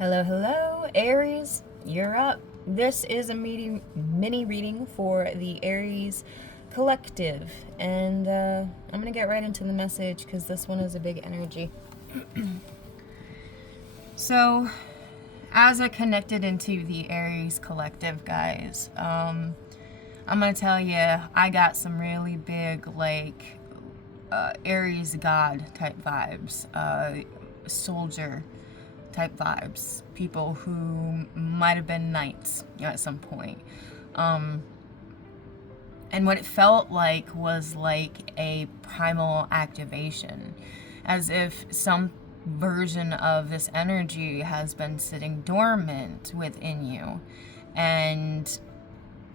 Hello, hello, Aries, you're up. This is a mini reading for the Aries collective, and I'm going to get right into the message because this one is a big energy. So, as I connected into the Aries collective, guys, I'm going to tell you, I got some really big, Aries God type vibes, soldier type vibes, people who might have been knights at some point. And what it felt like was like a primal activation, as if some version of this energy has been sitting dormant within you. And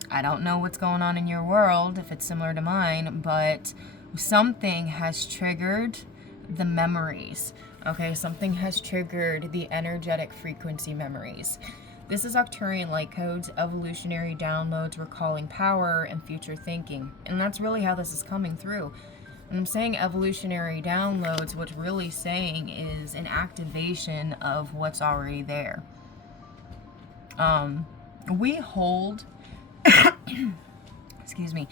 I don't know what's going on in your world, if it's similar to mine, but something has triggered the memories. Okay, something has triggered the energetic frequency memories. This is Arcturian light codes, evolutionary downloads, recalling power, and future thinking. And that's really how this is coming through. When I'm saying evolutionary downloads, what's really saying is an activation of what's already there. We hold, excuse me,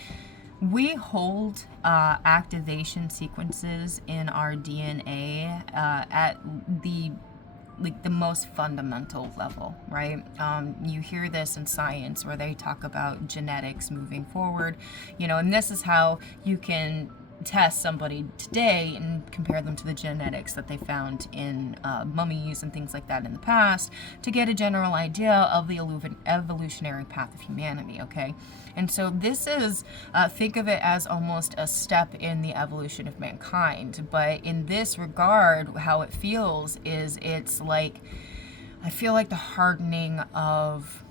we hold activation sequences in our DNA at the most fundamental level, right? You hear this in science where they talk about genetics moving forward, and this is how you can test somebody today and compare them to the genetics that they found in mummies and things like that in the past to get a general idea of the evolutionary path of humanity, okay? And so this is, think of it as almost a step in the evolution of mankind. But in this regard, how it feels is it's like, I feel like the hardening of,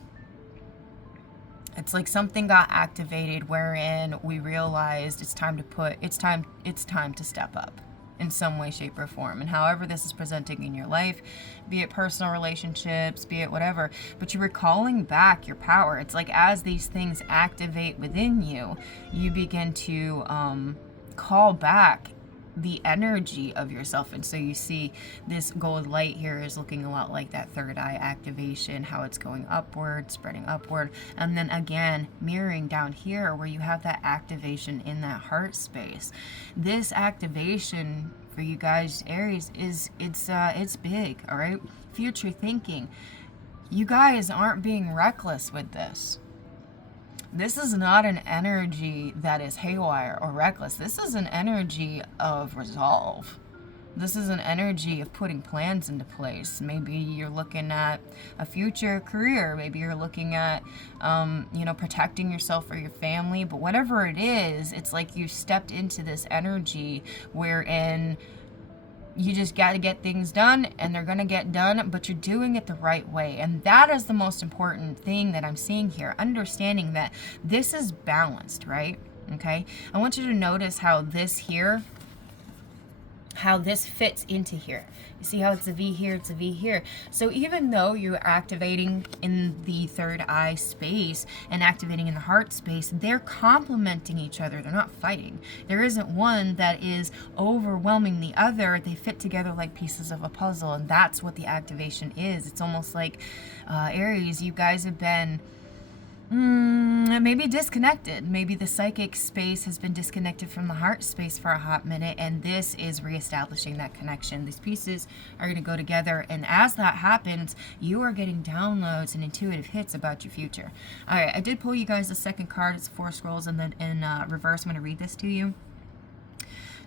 it's like something got activated wherein we realized it's time to step up in some way, shape, or form. And however this is presenting in your life, be it personal relationships, be it whatever, but you're recalling back your power. It's like as these things activate within you, you begin to call back the energy of yourself. And so you see this gold light here is looking a lot like that third eye activation, how it's going upward, spreading upward, and then again mirroring down here where you have that activation in that heart space. This activation for you guys, Aries, it's big. All right, future thinking. You guys aren't being reckless with this. This is not an energy that is haywire or reckless. This is an energy of resolve. This is an energy of putting plans into place. Maybe you're looking at a future career. Maybe you're looking at, protecting yourself or your family. But whatever it is, it's like you stepped into this energy wherein you just got to get things done, and they're going to get done, but you're doing it the right way. And that is the most important thing that I'm seeing here, understanding that this is balanced, right? Okay, I want you to notice how this fits into here. You see how it's a V here, it's a V here. So even though you're activating in the third eye space and activating in the heart space, they're complementing each other. They're not fighting. There isn't one that is overwhelming the other. They fit together like pieces of a puzzle, and that's what the activation is. It's almost like Aries, you guys have been maybe disconnected. Maybe the psychic space has been disconnected from the heart space for a hot minute, and this is reestablishing that connection. These pieces are going to go together, and as that happens, you are getting downloads and intuitive hits about your future. All right, I did pull you guys the second card. It's 4 scrolls, and then in reverse, I'm going to read this to you.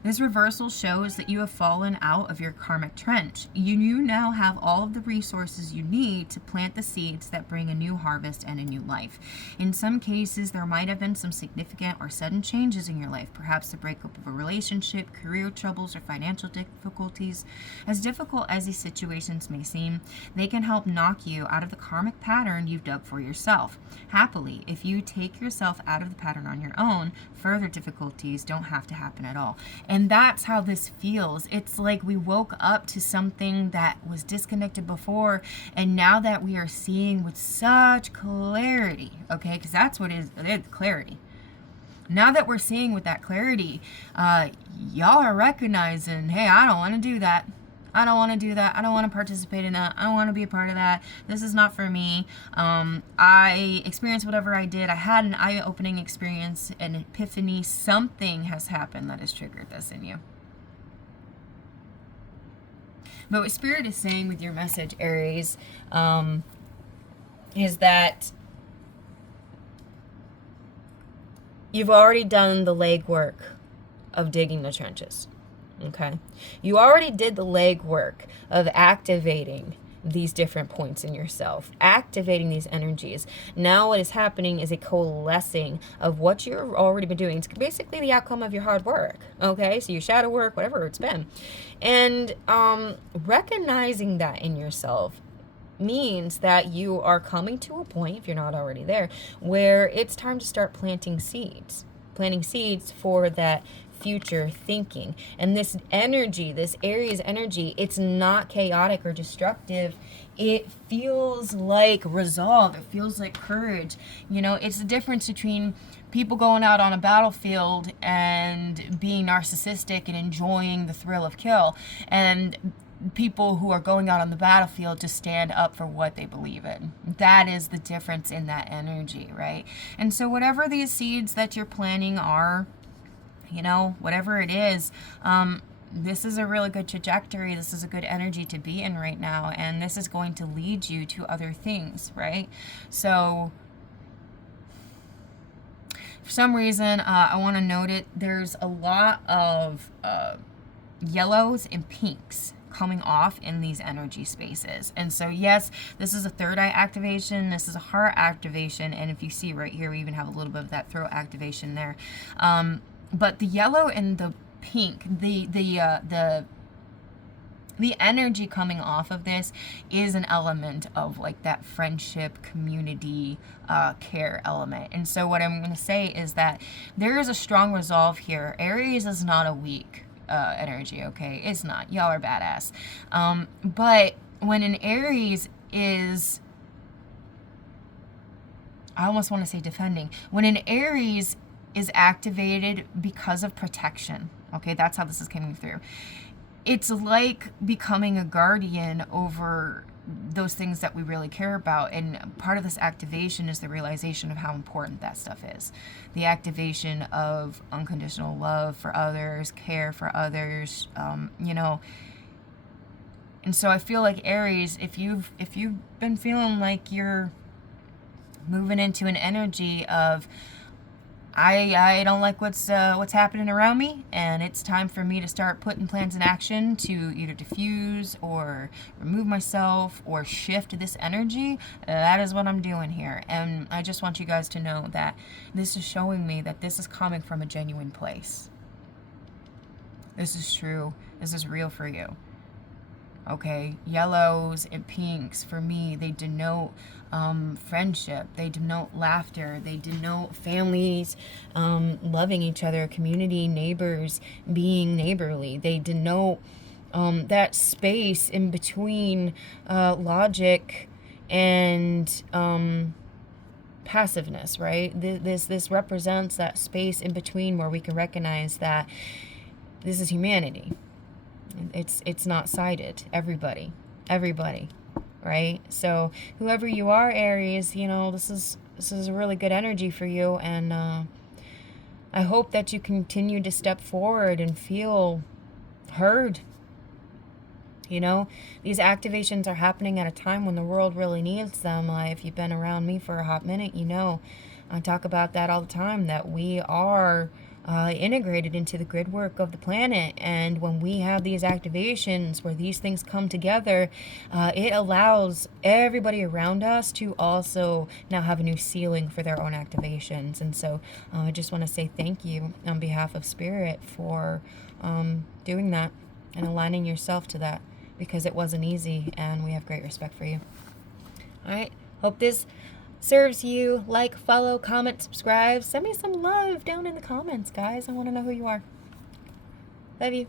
This reversal shows that you have fallen out of your karmic trench. You now have all of the resources you need to plant the seeds that bring a new harvest and a new life. In some cases, there might have been some significant or sudden changes in your life, perhaps the breakup of a relationship, career troubles, or financial difficulties. As difficult as these situations may seem, they can help knock you out of the karmic pattern you've dug for yourself. Happily, if you take yourself out of the pattern on your own, further difficulties don't have to happen at all. And that's how this feels. It's like we woke up to something that was disconnected before, and now that we are seeing with such clarity, okay, because that's what it is, clarity. Now that we're seeing with that clarity, y'all are recognizing, hey, I don't want to do that. I don't want to do that. I don't want to participate in that. I don't want to be a part of that. This is not for me. I experienced whatever I did. I had an eye-opening experience, an epiphany. Something has happened that has triggered this in you. But what Spirit is saying with your message, Aries, is that you've already done the legwork of digging the trenches. Okay? You already did the legwork of activating these different points in yourself, activating these energies. Now what is happening is a coalescing of what you've already been doing. It's basically the outcome of your hard work. Okay? So your shadow work, whatever it's been. And recognizing that in yourself means that you are coming to a point, if you're not already there, where it's time to start planting seeds for that future thinking. And this energy, this Aries energy, it's not chaotic or destructive. It feels like resolve. It feels like courage. You know, it's the difference between people going out on a battlefield and being narcissistic and enjoying the thrill of kill, and people who are going out on the battlefield to stand up for what they believe in. That is the difference in that energy, right? And so whatever these seeds that you're planting are, you know, whatever it is, this is a really good trajectory. This is a good energy to be in right now. And this is going to lead you to other things, right? So for some reason, I want to note it. There's a lot of yellows and pinks coming off in these energy spaces. And so yes, this is a third eye activation, this is a heart activation, and if you see right here, we even have a little bit of that throat activation there. But the yellow and the pink, the energy coming off of this is an element of like that friendship, community, care element. And so what I'm going to say is that there is a strong resolve here. Aries is not a weak energy, okay? It's not. Y'all are badass. But when an Aries is, I almost want to say defending, when an Aries is activated because of protection, okay, that's how this is coming through. It's like becoming a guardian over those things that we really care about. And part of this activation is the realization of how important that stuff is. The activation of unconditional love for others, care for others, you know. And so I feel like Aries, if you've been feeling like you're moving into an energy of, I don't like what's happening around me, and it's time for me to start putting plans in action to either diffuse or remove myself or shift this energy. That is what I'm doing here. And I just want you guys to know that this is showing me that this is coming from a genuine place. This is true. This is real for you. Okay, yellows and pinks, for me, they denote friendship, they denote laughter, they denote families loving each other, community, neighbors being neighborly. They denote that space in between logic and passiveness, right? This represents that space in between where we can recognize that this is humanity. It's not sided. Everybody, right? So whoever you are, Aries, you know, this is a really good energy for you, and I hope that you continue to step forward and feel heard. You know, these activations are happening at a time when the world really needs them. If you've been around me for a hot minute, you know, I talk about that all the time, that we are integrated into the grid work of the planet. And when we have these activations where these things come together, it allows everybody around us to also now have a new ceiling for their own activations. And so I just want to say thank you on behalf of Spirit for doing that and aligning yourself to that, because it wasn't easy, and we have great respect for you. All right, hope this serves you. Like, follow, comment, subscribe. Send me some love down in the comments, guys. I want to know who you are. Love you.